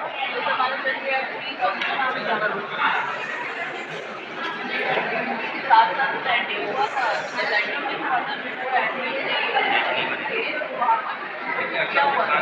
तो हमारा चल रहा है फ्री तो नाम ही जाना साथ-साथ ब्रांडिंग हुआ था, ब्रांडिंग में हुआ था क्या हुआ था?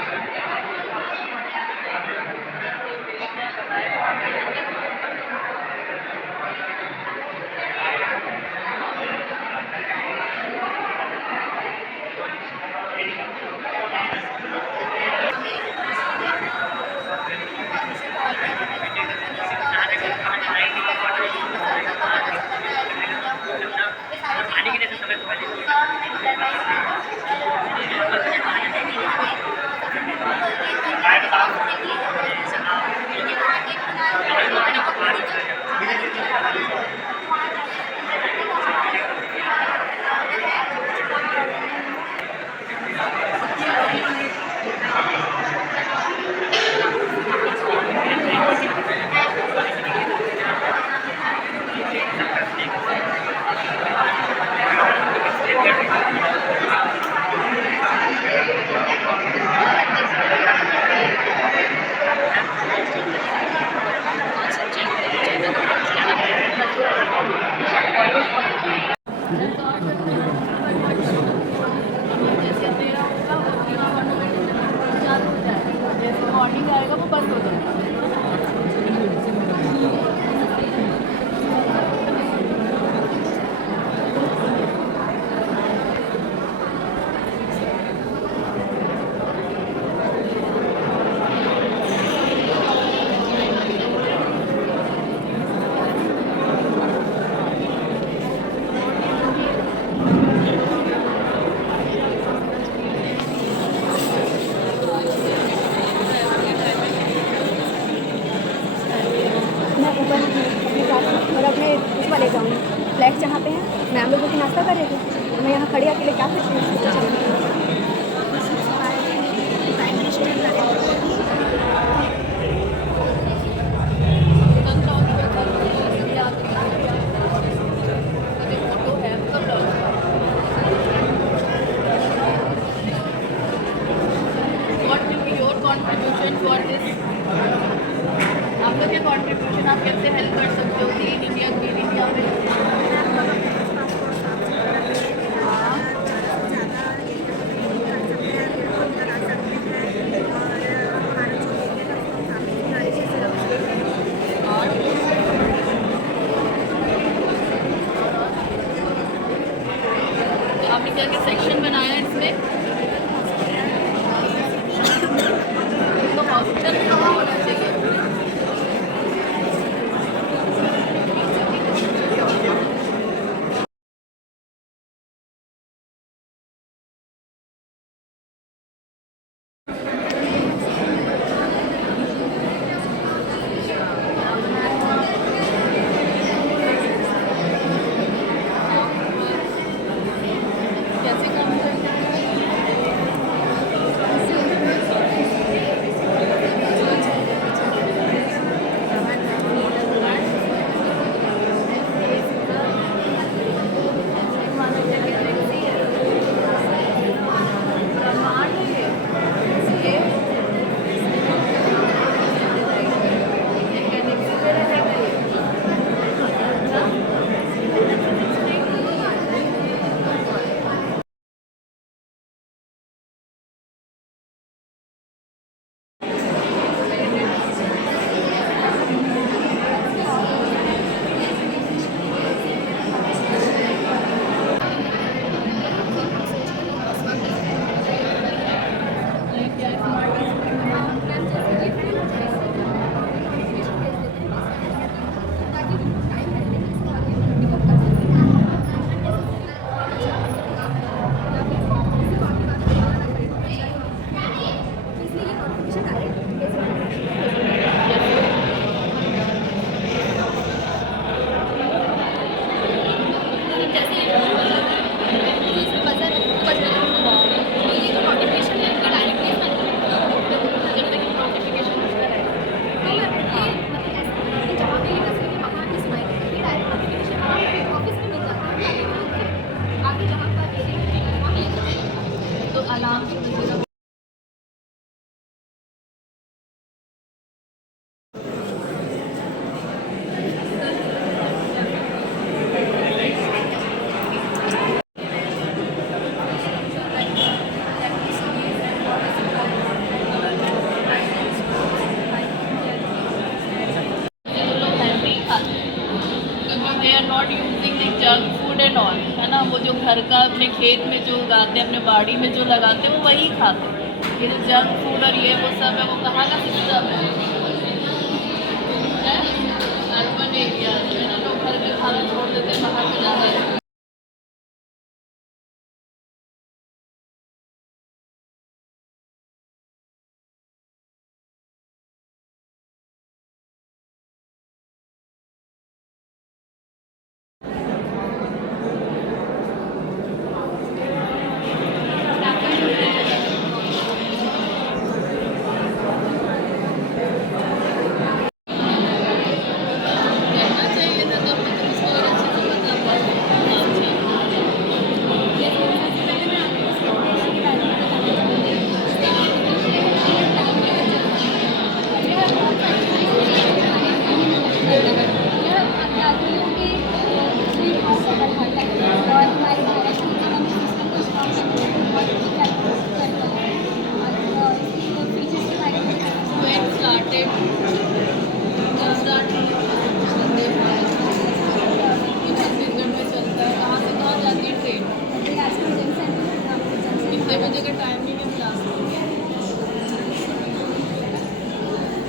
मॉर्निंग आएगा वो बंद हो जाएगा। और अपने उस पर ले जाऊँगी फ्लैट जहाँ पे है। मैम लोगों की नाश्ता कर रहे थे तो मैं यहाँ खड़ी अकेले क्या करती हूँ। आपका क्या कॉन्ट्रीब्यूशन, आप कैसे हेल्प कर सकते हो ग्रीन इंडिया में? आपने क्या क्या सेक्शन बनाया है इसमें? तो हॉस्पिटल कहाँ होना चाहिए? जंक फूड एंड ऑल, है ना, वो जो घर का अपने खेत में जो उगाते हैं, अपने बाड़ी में जो लगाते हैं, वो वही खाते हैं। ये जो जंक फूड और ये वो सब है, वो कहाँ का सिस्टम है? अर्बन एरिया में ना लोग घर में खाना छोड़ देते हैं, बाहर में जाते हैं। कहना चाहिए था तो अपने तुम उसको और अच्छे से बता पाते। हाँ, ठीक है। When started, कब start हुआ? वंदे भारत ये छत्तीसगढ़ में चलता है। कहाँ से कहाँ जाती है ट्रेन? कितने बजे का टाइमिंग है बिलासपुर?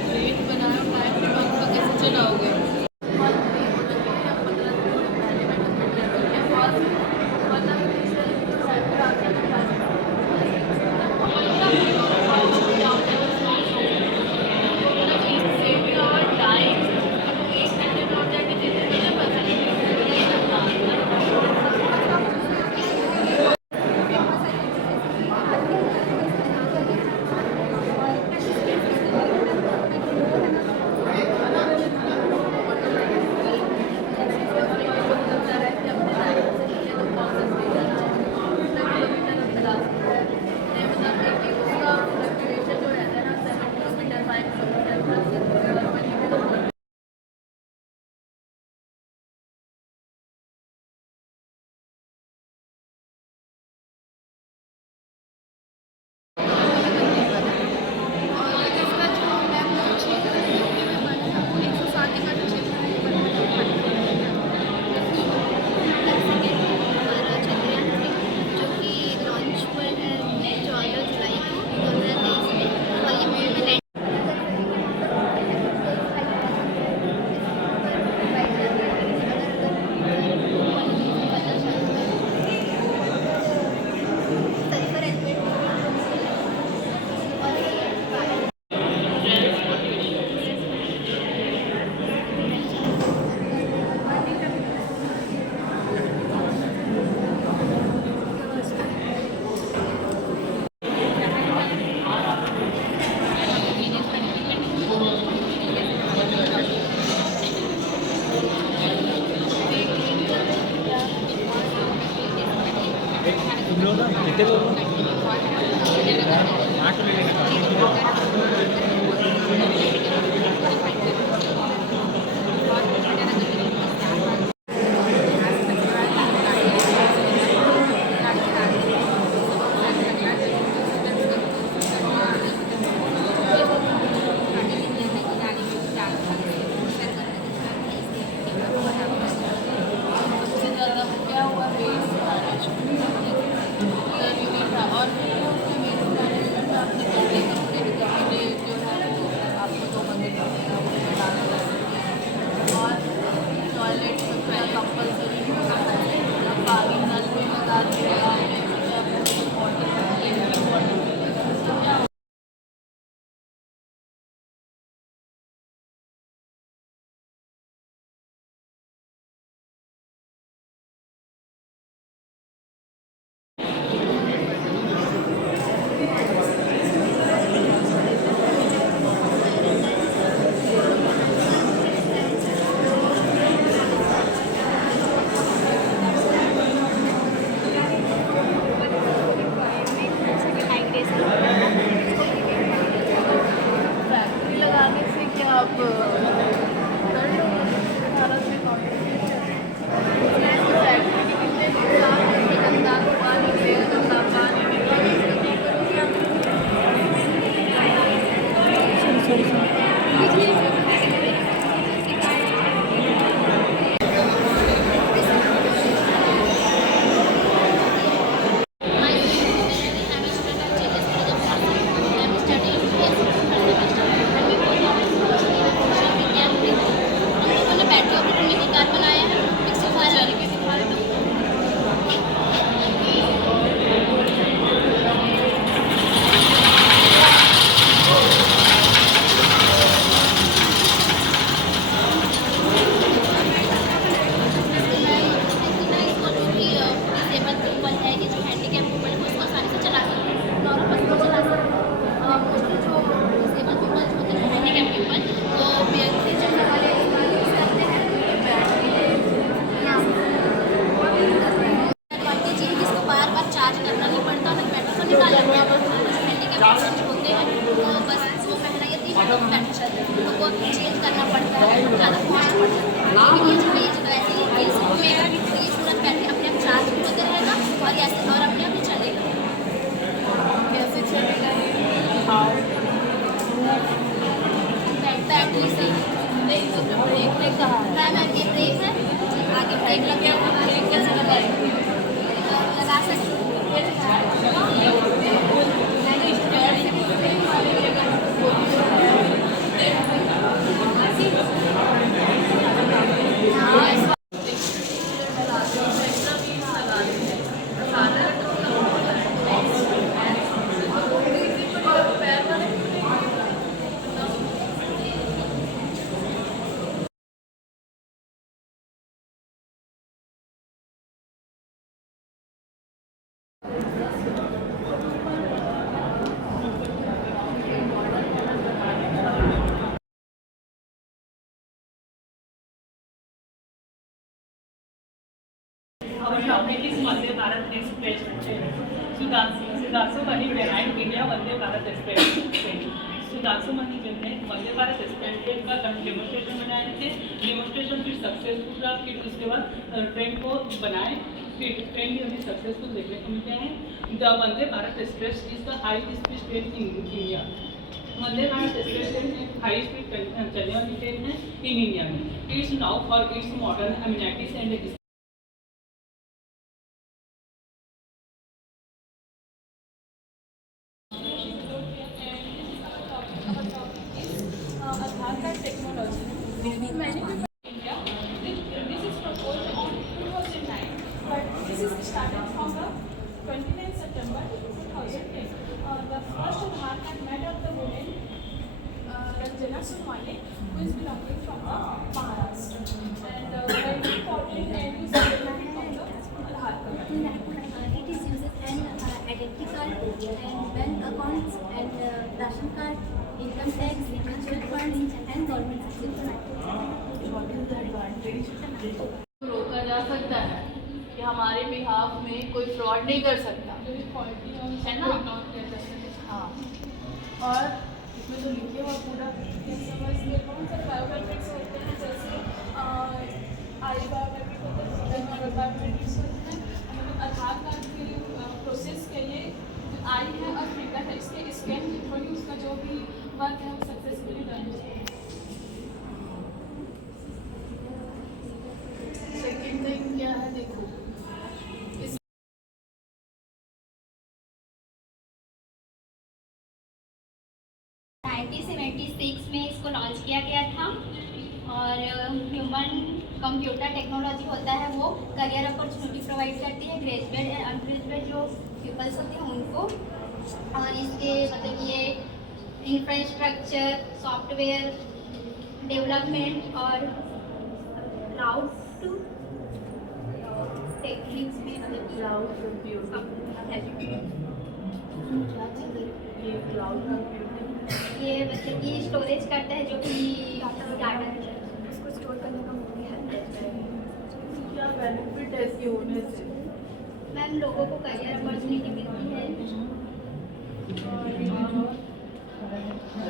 ट्रेन बनाओ, टाइम के बाद तो कैसे चलाओगे? कितने लोग 8 ले लेना। सबसे ज़्यादा क्या हुआ? वेस्ट मैनेजमेंट जरूरी था। और वेस्ट मैनेजमेंट आपने कैसे करोगे? रिकवरी जो ज़्यादा कॉस्ट बढ़ जाता है। लेकिन ये जो है, ये जो वैसे ही ये सब मेरा भी ये सूरत बैटरी अपने आप चार्ज भी होता रहेगा और ऐसे और अपने आप ही चलेगा। कैसे चलेगा ये? हाउ? बैटरी से नहीं तो फिर ब्रेक ने कहा है। मैम ये ब्रेक है, आगे ब्रेक लग गया है, ब्रेक कैसे लगाएंगे? लगा सकते Our topic is Vande Bharat Express train. Sudhanshu Mani behind India Vande Bharat Express train. Sudhanshu मनी जो है वंदे भारत एक्सप्रेस ट्रेन का डेमोस्ट्रेशन बनाए थे। डेमोस्ट्रेशन फिर सक्सेसफुल रहा, फिर उसके बाद ट्रेन को बनाए, फिर ट्रेन भी हमें सक्सेसफुल देखने को मिलते हैं। द Vande Bharat express is the high speed train in India. Vande Bharat express train high speed चलने वाली ट्रेन है इन इंडिया में। It's now for its modern amenities and Aadhaar card technology. This is manufactured in India. This is proposed on 2009, but this is started from the 29th September 2010. The first Aadhaar card made of the woman Ranjana Sumane, who is belonging from the Maharashtra, and very important and is belonging from the Aadhaar card. It is used an identity card and bank accounts and ration card, income tax, mutual funds and government रोका जा सकता है कि हमारे बिहाफ में कोई फ्रॉड नहीं कर सकता है ना। हाँ, और इसमें तो लिखे हुआ पूरा बहुत सारे बायोमेट्रिक्स होते हैं, जैसे आई बायोमेट्रिक होता है, बायोमेट्रिक्स होते हैं। मतलब आधार कार्ड के प्रोसेस के लिए आई है और फिंगर है, इसके स्कैन के थ्रू ही उसका जो भी वर्क है वो सक्सेसफुली डन हो। सेकंड थिंग क्या है, देखो 1976 में इसको लॉन्च किया गया था और ह्यूमन कंप्यूटर टेक्नोलॉजी होता है वो करियर अपॉर्चुनिटी प्रोवाइड करती है ग्रेजुएट एंड अनग्रेजुएट जो पीपल्स होते हैं उनको। और इसके मतलब ये इंफ्रास्ट्रक्चर सॉफ्टवेयर डेवलपमेंट और क्लाउड टेक्निक्स में मतलब क्लाउड कंप्यूटिंग, ये क्लाउड कंप्यूटिंग ये मतलब कि स्टोरेज करता है जो कि डाटा उसको स्टोर करने का मुझे हेल्प करता है। क्या बेनिफिट है इसके होने से? मैम लोगों को करियर अपॉर्चुनिटी मिलती है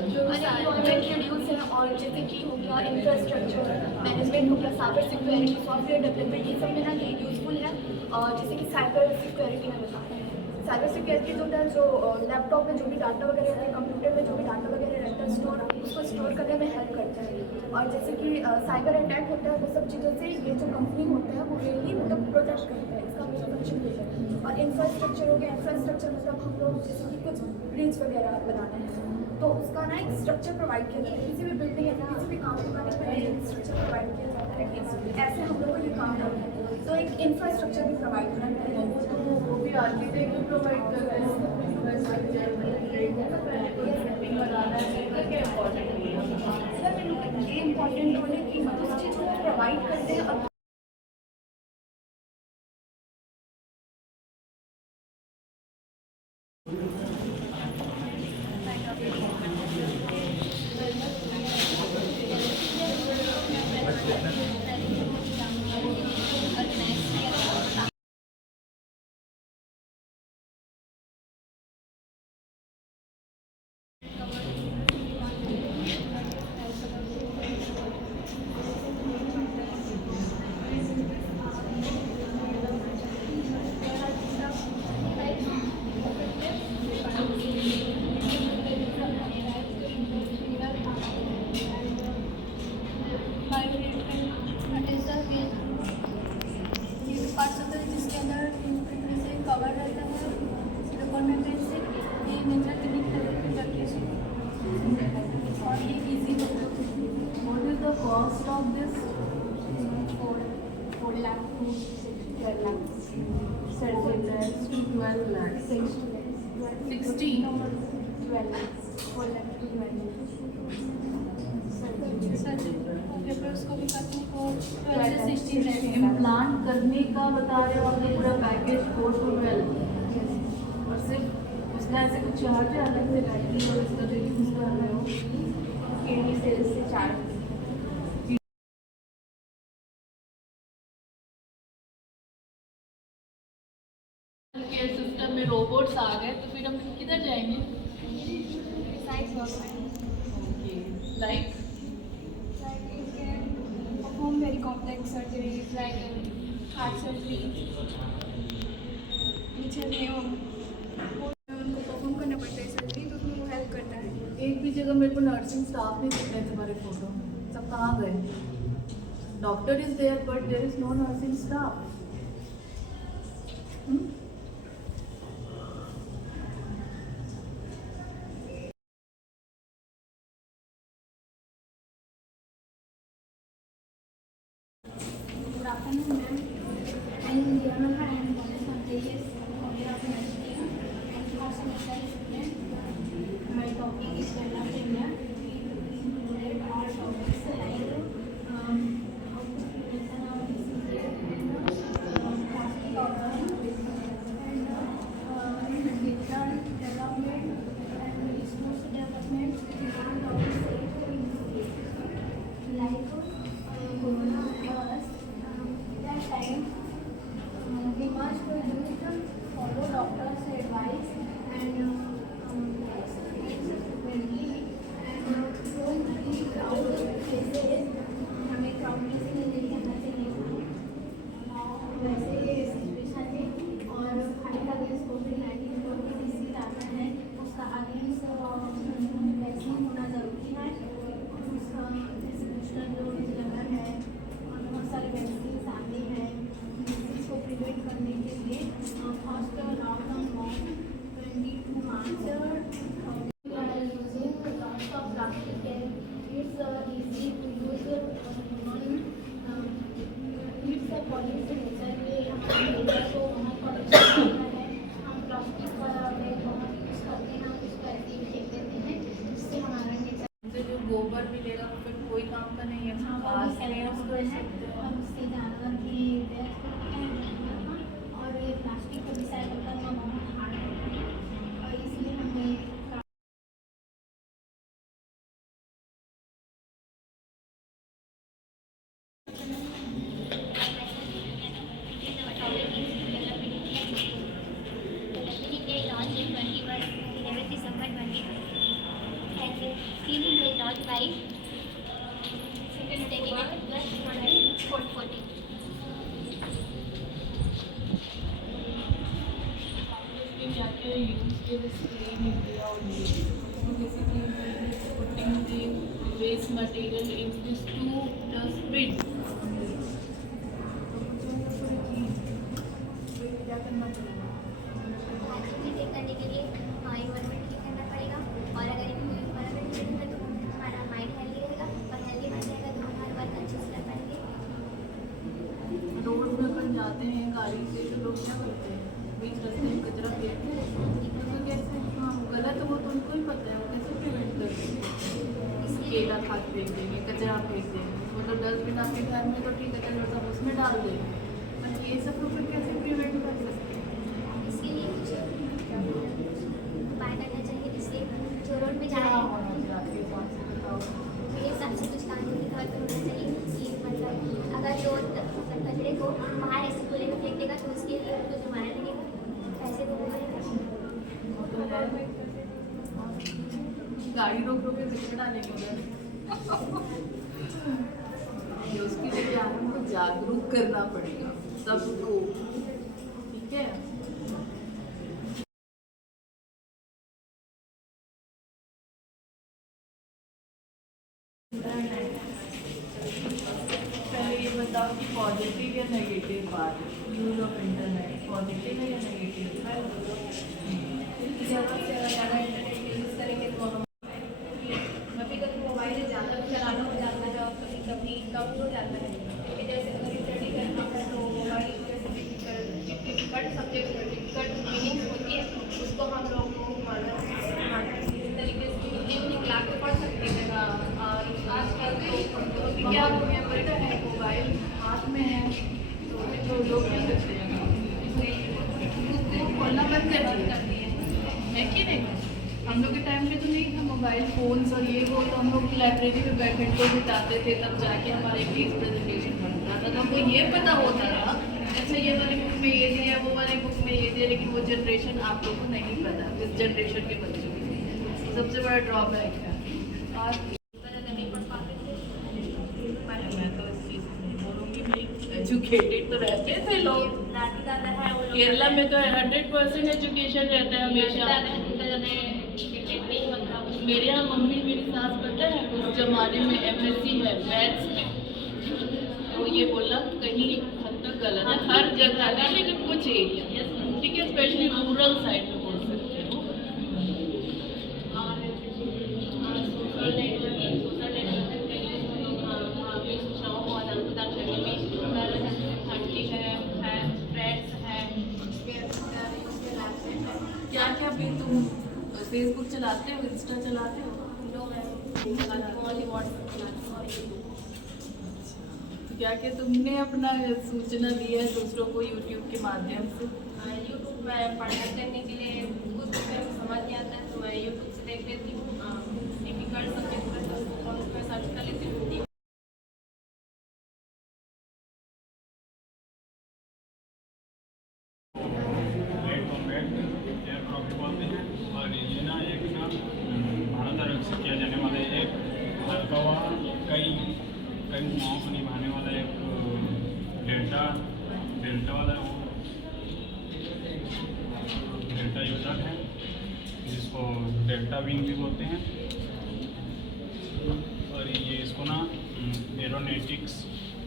जो गवर्नमेंट शेड्यूल्स हैं और जैसे कि हो गया इंफ्रास्ट्रक्चर मैनेजमेंट हो गया, साइबर सिक्योरिटी, सॉफ्टवेयर डेवलपमेंट, ये सब में ना ये यूज़फुल है। और जैसे कि साइबर सिक्योरिटी में बताते हैं, साइबर सिक्योरिटी जो होता है जो लैपटॉप में जो भी डाटा वगैरह रहता है, कंप्यूटर में जो भी डाटा वगैरह रहता है स्टोर, उसको स्टोर करने में हेल्प करता है। और जैसे कि साइबर अटैक होता है, वो सब चीज़ों से ये जो कंपनी होता है वो रियली मतलब प्रोटेक्ट करता है, इसका मेरा फंक्शन होता है। और इंफ्रास्ट्रक्चर हो गया, इंफ्रास्ट्रक्चर मतलब हम लोग जैसे कि कुछ ब्रिज वगैरह बनाना है तो उसका ना एक स्ट्रक्चर प्रोवाइड किया जाता है। किसी भी बिल्डिंग या किसी भी काम को करने के लिए एक स्ट्रक्चर प्रोवाइड किया जाता है कि ऐसे हम लोग को ये काम करना है, तो एक इंफ्रास्ट्रक्चर भी प्रोवाइड करना है। वो भी आर्किटेक्ट भी प्रोवाइड कर रहे हैं। ये इम्पोर्टेंट रोल है कि हम उस चीज़ को प्रोवाइड करते हैं और cost of this? 4 lakh to 12 lakhs. So that's to 12 lakhs. 16. 12 lakhs. 4 lakh to 12 lakhs. पेपर्स को भी करने को 12 से 16 रहते हैं। इम्प्लांट करने का बता रहे हो आपने पूरा पैकेज 4 to 12 और सिर्फ उसका ऐसे कुछ चार्ज है अलग से बैटरी और इसका जो यूज़ कर रहे हो केडी सेल्स से 4 केयर सिस्टम में रोबोट्स आ गए तो फिर हम किधर जाएंगे? besides government. Like Like you can perform very complex surgeries like heart surgery, which है उनको परफॉर्म करना पड़ता है सर्जरी, तो उसमें वो हेल्प करता है। एक भी जगह मेरे को नर्सिंग स्टाफ नहीं दिख रहे तुम्हारे फोटो में, सब कहाँ गए? Doctor is there but there is no nursing staff. Good afternoon, ma'am. I am Diana and one of my previous career of nursing and first semester student. My topic is developed India. We included all topics like how to listen our diseases and plastic organ and digital development and resource development and also like corona virus. That time we must follow doctor's advice and frequently and don't be crowd places. हमें crowd places में नहीं जाना चाहिए। वैसे सिचुएशन में और height against कोविड-19 जो भी डिसीज आता है उसका अगेंस्ट वैक्सीन होना ज़रूरी है। उसका बूस्टर डोज लगा है और बहुत सारे वैक्सीन आते हैं डिसीज को प्रिवेंट करने के लिए। फर्स्ट लॉकडाउन हुआ 22 मार्च using lots of plastic and it's easy to use it's a policy nature में हमारे नेचर को वहाँ प्रोडक्शन करना है। हम प्लास्टिक का बैग बहुत यूज़ करते हैं, हम उसको ऐसे ही फेंक देते हैं जिससे हमारा नेचर जो गोबर मिलेगा वो फिर कोई काम का नहीं है। घास नहीं है उसको ऐसे हम उससे जानवर की डेथ करते हैं और ये प्लास्टिक को रिसाइकल करना बहुत हार्ड होता है और इसलिए हमें क्या यूज के screen India only. So basically we are putting the waste material in these 2 dustbins. क्या करना पड़ेगा? एक्टिविटी करने के लिए इन्वायरमेंट ठीक करना पड़ेगा और अगर इन्वायरमेंट ठीक है तो हमारा माइंड हेल्दी रहेगा और हेल्दी माइंड रहेगा तो हमारे वर्क अच्छे से कर पाएंगे। रोड में अपन जाते हैं गाड़ी से तो लोग क्या करते हैं? बीच रास्ते में कचरा फेंकते हैं। तो कैसे? हाँ गलत हो तो उनको ही पता है, वो कैसे प्रिवेंट कर देंगे? केला खा के फेंक देंगे, कचरा फेंक देंगे। वो तो डस्टबिन आपके घर में तो ठीक है, चलो सब उसमें डाल देंगे, पर ये सब लोग फिर कैसे प्रिवेंट कर सकते हैं? इसके लिए कुछ उपाय करना चाहिए जिससे जो रोड पे जा क्या रहे हैं होना चाहिए आपके हिसाब से बताओ? मेरे हिसाब से कुछ कानूनी तौर पर होना चाहिए कि मतलब अगर जो मतलब कचरे को बाहर ऐसे खुले में फेंक देगा तो उसके लिए उनको जुर्माना लगेगा, पैसे देना पड़ेगा। तो है गाड़ी रोक रोक के कचरा डालेंगे उधर। ये उसके लिए क्या है, हमको जागरूक करना पड़ेगा सबको, ठीक है? पहले ये बताओ कि पॉजिटिव या नेगेटिव बात यूज ऑफ इंटरनेट, पॉजिटिव है या नेगेटिव? ज़्यादा से ज़्यादा इंटरनेट यूज़ करेंगे तो हम कभी कभी मोबाइल ज़्यादा चलाना हो जाता है और कभी कभी नीड कम हो जाता है, क्योंकि जैसे अगर स्टडी करना है तो मोबाइल जैसे डिफिकल्ट सब्जेक्ट डिफिकल्ट मीनिंग्स होती है उसको हम लोग को इस तरीके से हिंदी में निकला के पढ़ सकते हैं। और आजकल तो क्या हो गया पता है, मोबाइल हाथ में है तो लोग क्या करते हैं, इसको खोलना बंद कर दिया है कि नहीं। हम लोग के टाइम पे तो नहीं था मोबाइल फ़ोन्स और ये वो, तो हम लोग लाइब्रेरी में बैठ घंटों बिताते थे, तब जाके हमारे केस प्रेजेंटेशन बनता था। तो हमको ये पता होता था अच्छा ये वाली बुक में ये दिया, वो वाली बुक में ये दिया, लेकिन वो जनरेशन आप लोग को नहीं पता, इस जनरेशन के बच्चों को सबसे बड़ा ड्रॉबैक है। और नहीं पढ़ पाते थे। मैं तो इस चीज़ को नहीं बोलूँगी भाई, एजुकेटेड तो रहते थे लोग। दादी दादा है वो लोग केरला में तो 100% एजुकेशन रहता है हमेशा। मेरे यहाँ मम्मी मेरी सास पता है उस जमाने में MSc है मैथ्स में, तो ये बोला कहीं हद तक गलत है, हर जगह नहीं लेकिन कुछ एरिया ठीक है, स्पेशली रूरल साइड में बोल सकते हो। क्या क्या भी तुम फेसबुक चलाते हो, इंस्टा चलाते हो? तो क्या क्या तुमने अपना सूचना दिया है दूसरों को यूट्यूब के माध्यम से? यूट्यूब में पढ़ाई करने के लिए कुछ समझ नहीं आता है तो मैं यूट्यूब से देख लेती हूँ, डिफिकल्ट सब्जेक्ट पर सर्च कर लेती हूँ। और ये ना एक ना भारत आरोप से किया जाने वाला एक हल्का कई मुहावरों को निभाने वाला एक डेल्टा वाला डेल्टा योजक है जिसको डेल्टा विंग भी बोलते हैं। और ये इसको ना एरोनॉटिक्स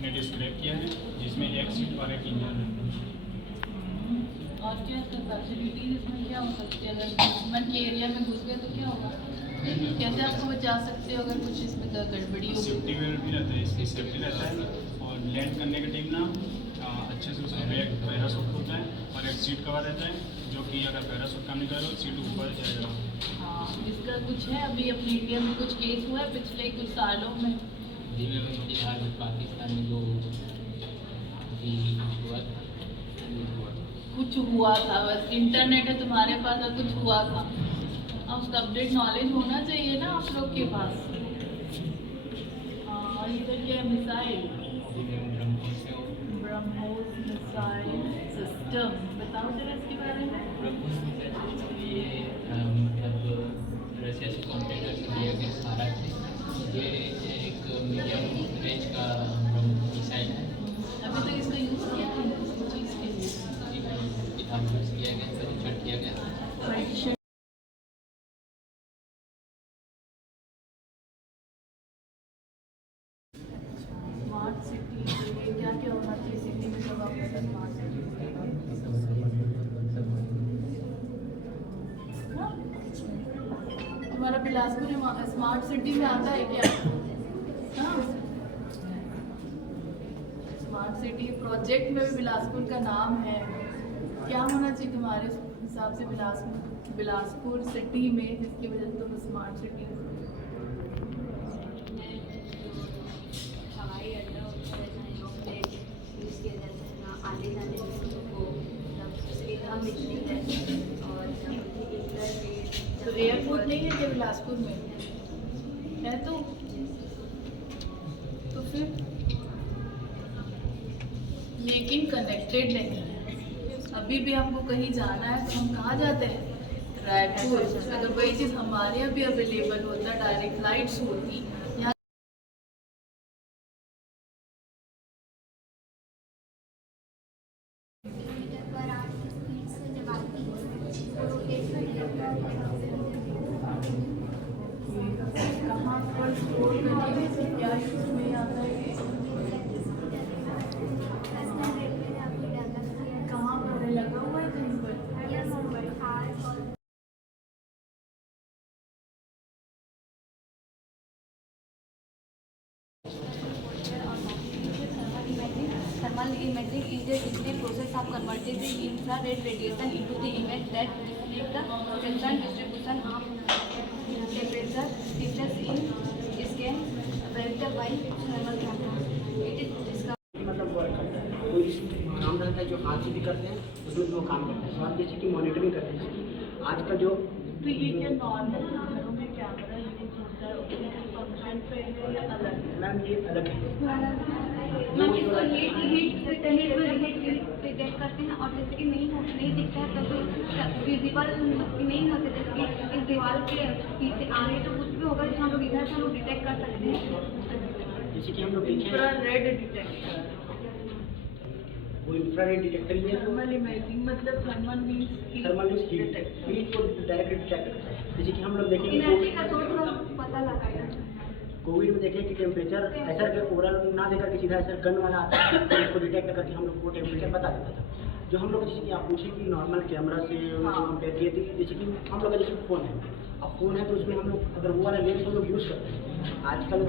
ने डिस्क्राइब किया है, जिसमें एक सीट और एक इंजन है। और क्या फैसिलिटीज इसमें क्या हो सकती है, अगर दुश्मन के एरिया में घुस गए तो क्या होगा, कैसे आपको बचा सकते हो अगर कुछ इसमें गड़बड़ी हो? सेफ्टी बेल्ट भी रहता है, इसकी सेफ्टी रहता है। और लैंड करने के टाइम ना अच्छे से उसमें बैग पैराशूट होता है और एक सीट कवर रहता है, जो कि अगर पैराशूट काम नहीं करो सीट ऊपर जाएगा। हाँ, इसका कुछ है अभी अपने इंडिया में कुछ केस हुआ है पिछले कुछ सालों में? जी मैम, बिहार में पाकिस्तान में जो कुछ हुआ था, बस इंटरनेट है तुम्हारे पास और कुछ हुआ था, अब उसका अपडेट नॉलेज होना चाहिए ना आप लोग के पास। और इधर क्या है, मिसाइल ब्रह्मोस मिसाइल सिस्टम, बताओ जरा इसके बारे में। ये मतलब रशिया से कंप्यूटर से दिया गया सारा ये एक मीडियम रेंज का मिसाइल है। अभी तक इसका यूज़ किया है किस चीज़ के लिए? यूज़ किया गया, परीक्षण किया गया। परीक्षण स्मार्ट सिटी के लिए क्या क्या होना चाहिए सिटी में जब आप स्मार्ट सिटी? तुम्हारा बिलासपुर स्मार्ट सिटी में आता है क्या? हाँ, स्मार्ट सिटी प्रोजेक्ट में भी बिलासपुर का नाम है। क्या होना चाहिए तुम्हारे हिसाब से बिलासपुर सिटी में जिसकी वजह से तुम स्मार्ट सिटी? हवाई अड्डा होता है जहाँ पे यूज़ किया जाता है ना, आने जाने में को सुविधा मिलती है। और तो एयरपोर्ट नहीं है क्या बिलासपुर में? है तो फिर लेकिन कनेक्टेड नहीं है। अभी भी हमको कहीं जाना है तो हम कहाँ जाते हैं? रायपुर। अगर वही चीज़ हमारे यहाँ भी अवेलेबल होता, डायरेक्ट फ्लाइट्स होती, यहाँ कहाँ पर स्टोर करने से क्या यूज में आता है? कहाँ पर है, लगा हुआ है कहीं पर? Thermal imaging is a simple process of converting the infrared radiation into the image that reflect the spectral distribution of temperature difference in scan predicted by thermal camera. It is discovered मतलब वर्क करता है, कोई काम रहता है जो हाथ से भी करते हैं उसमें भी वो काम करता है। तो आप जैसे कि मॉनिटरिंग करते हैं आज का जो तो ये क्या नॉर्मल घरों में कैमरा यूज होता है उसके फंक्शन पे है या अलग है? मैम ये अलग है। मैम इसको हीट डिटेक्ट करते हैं और जैसे कि नहीं दिखता है तो विजिबल नहीं होते, जैसे कि इस दीवार के पीछे आगे तो कुछ भी होगा जिसमें हम लोग इधर से हम लोग डिटेक्ट कर सकते हैं। जैसे कि हम लोग देखें इंफ्रारेड डिटेक्टर, वो इंफ्रारेड डिटेक्टर ही है। थर्मल इमेजिंग मतलब थर्मल मींस थर्मल हीट को डायरेक्ट डिटेक्ट करता है। जैसे कि हम लोग देखेंगे एनर्जी का सोर्स हम पता लगाया। कोविड में देखें कि टेम्परेचर ऐसा करके ओवरऑल ना देकर के सीधा ऐसा गन वाला आता है तो उसको डिटेक्ट करके हम लोग को टेम्परेचर बता देता था। जो हम लोग जैसे कि आप पूछे कि नॉर्मल कैमरा से कंपेयर किए थे, जैसे कि हम लोग का जैसे फ़ोन है, अब फ़ोन है तो उसमें हम लोग अगर वो वाला लेंस हम लोग यूज़ करते हैं। आजकल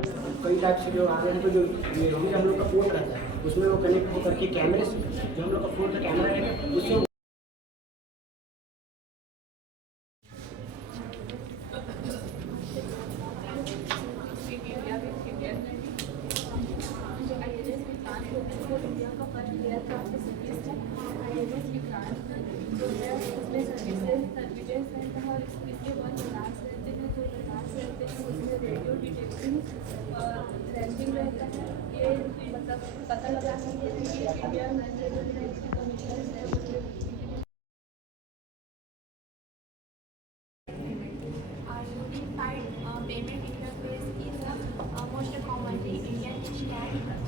कई टाइप से जो आ रहे हैं तो जो हम लोग का पोर्ट रहता है उसमें वो कनेक्ट होकर के कैमरे से जो हम लोग का फ़ोन का कैमरा है उससे रेंजिंग रहता है, ये मतलब पता लगा सकते हैं कि इंडिया में payment interface is most commonly Indian standard.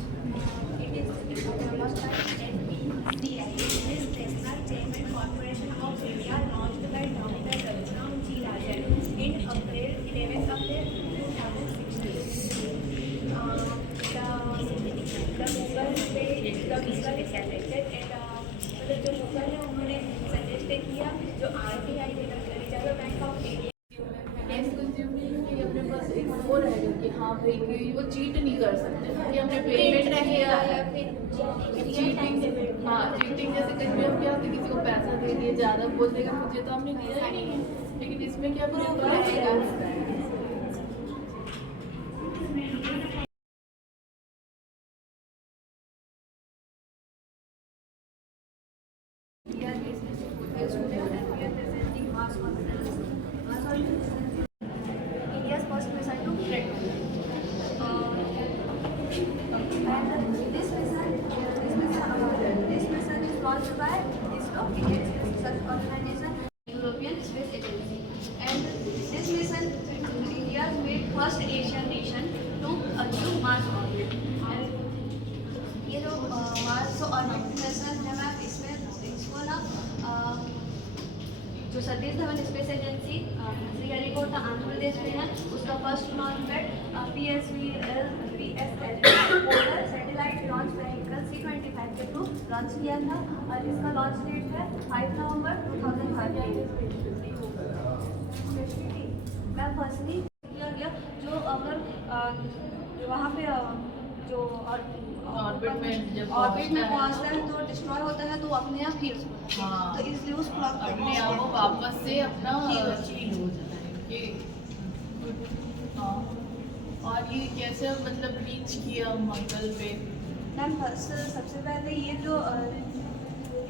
It is developed by NPCI. It is National Payment Corporation of India, launched by Dr. Rajram G. Rajan in April 11th April 2016. The Google is selected and मतलब जो गूगल है उन्होंने सजेस्ट किया जो RBI reserve bank of India अपने पास एक वो रहेगा कि हाँ भाई कि वो चीट नहीं कर सकते कि हमने पेमेंट किया है चीटिंग। हाँ चीटिंग जैसे कहीं हम क्या होते किसी को पैसा दे दिए ज़्यादा बोल देगा मुझे तो हमने दिया ही नहीं है, लेकिन इसमें क्या प्रूफ रहेगा। India's first missile to Red Moon. And this missile is launched by ISRO, Indian Space Research Organization, European Space Agency. And this missile is India's first Asian nation to achieve Mars orbit. And ये जो Mars orbit mission है मैम, इसमें इसको ना जो सतीश Dhawan space agency Sriharikota आंध्र प्रदेश में है, उसका first launch pad PSLV polar satellite launch vehicle C-25 के थ्रू लॉन्च किया था और इसका लॉन्च डेट है 5 नवंबर 2013। मैं फर्स्टली किया गया जो अगर वहाँ पे जो ऑर्बिट में पहुँचता है तो डिस्ट्रॉय होता है तो अपने आप हील होता है। हाँ। तो इसलिए उस क्लॉक अपने आप वो वापस से अपना हील हो जाता है ये। हाँ और ये कैसे मतलब रीच किया मंगल पे? मैम सबसे पहले ये जो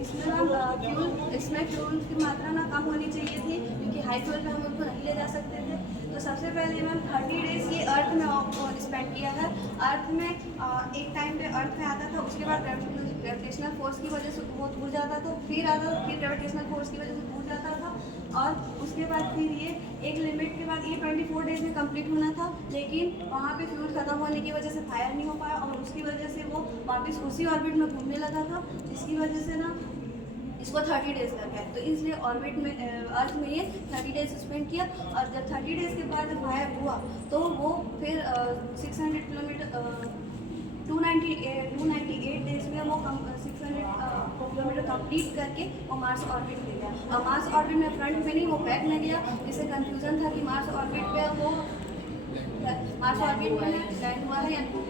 इसमें फ्यूल की मात्रा ना कम होनी चाहिए थी क्योंकि हाई फ्यूल पे हम उनको नहीं ले जा सकते थे। तो सबसे पहले मैम 30 डेज ये अर्थ में स्पेंड किया है। अर्थ में एक टाइम पे अर्थ में आता था, उसके बाद ग्रेविटेशनल फोर्स की वजह से वो दूर जाता था, फिर आता फिर ग्रेविटेशनल फोर्स की वजह से दूर जाता था और उसके बाद फिर ये एक लिमिट के बाद ये 24 डेज में कंप्लीट होना था, लेकिन वहाँ पे फ्यूल खत्म होने की वजह से फायर नहीं हो पाया और उसकी वजह से वो वापस उसी ऑर्बिट में घूमने लगा था, जिसकी वजह से ना इसको 30 डेज लग गए। तो इसलिए ऑर्बिट में अर्थ में ये 30 डेज स्पेंड किया और जब 30 डेज के बाद फायर हुआ तो वो फिर 600 किलोमीटर 298 डेज में वो 600 किलोमीटर कंप्लीट करके वो मार्स ऑर्बिट में गया। और मार्स ऑर्बिट में फ्रंट में नहीं वो बैक में गया, जिससे कंफ्यूजन था कि मार्स ऑर्बिट पे वो मार्स ऑर्बिट में लैंड हुआ है या नहीं।